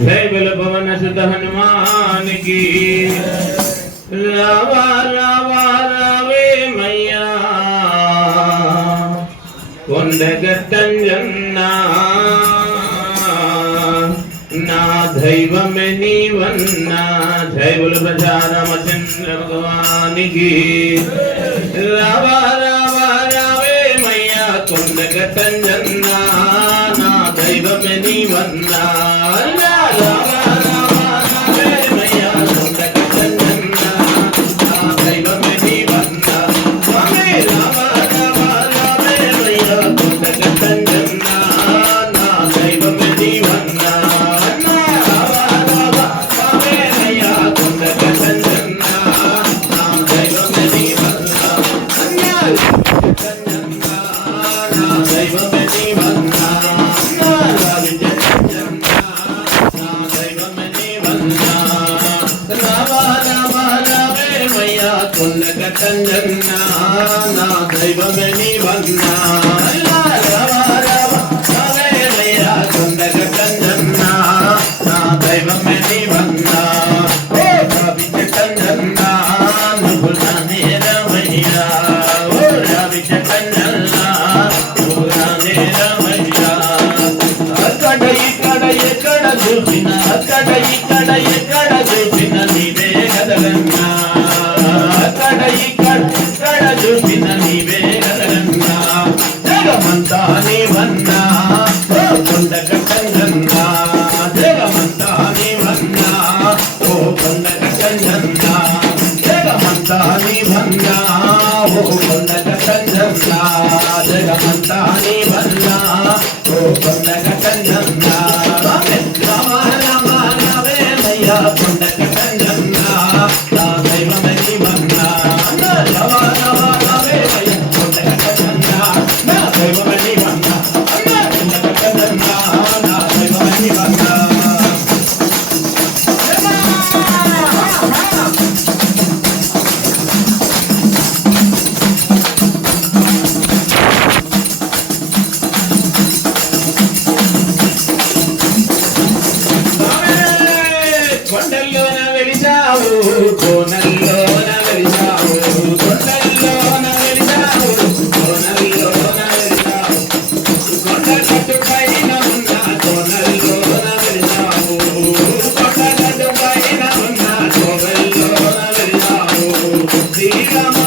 జై బల పవన సుత హనుమాన్కి రావా రావా రావే మయ్యా కొండగట్టంజన్నా నా దైవమే నీవన్నా జైవుల ప్రజా రామచంద్ర భగవానికి రావా రావా రావే మయ్యా కొండగట్టంజన్నా నా దైవమే నీవన్నా కొండగట్టంజన్నా నా దైవమే నీవన్నా రావా రావా నా దైవమే నీవన్నా ఓ రావిజయంజన్నా నువ్వు నా నేరమయ్యా ఓ నువ్వు నా నేరమయ్యా అక్కడ ఇక్కడ ఎక్కడ చూసిన అక్కడ ఇక్కడ ఎక్కడ కొండ కట్టంగన్నా జగమంతా నీవన్నా ఓ కొండ Diga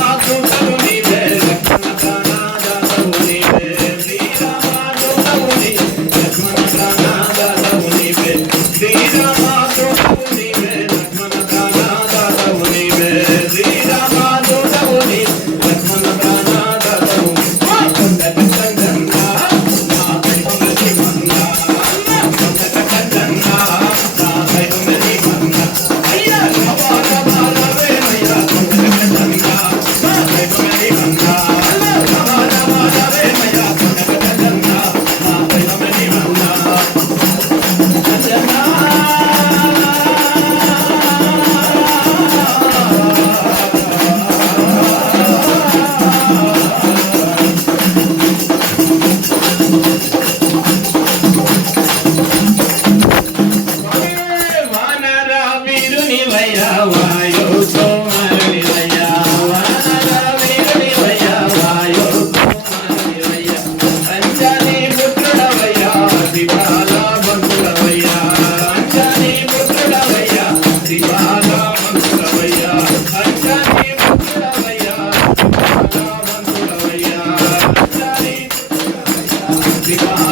우리가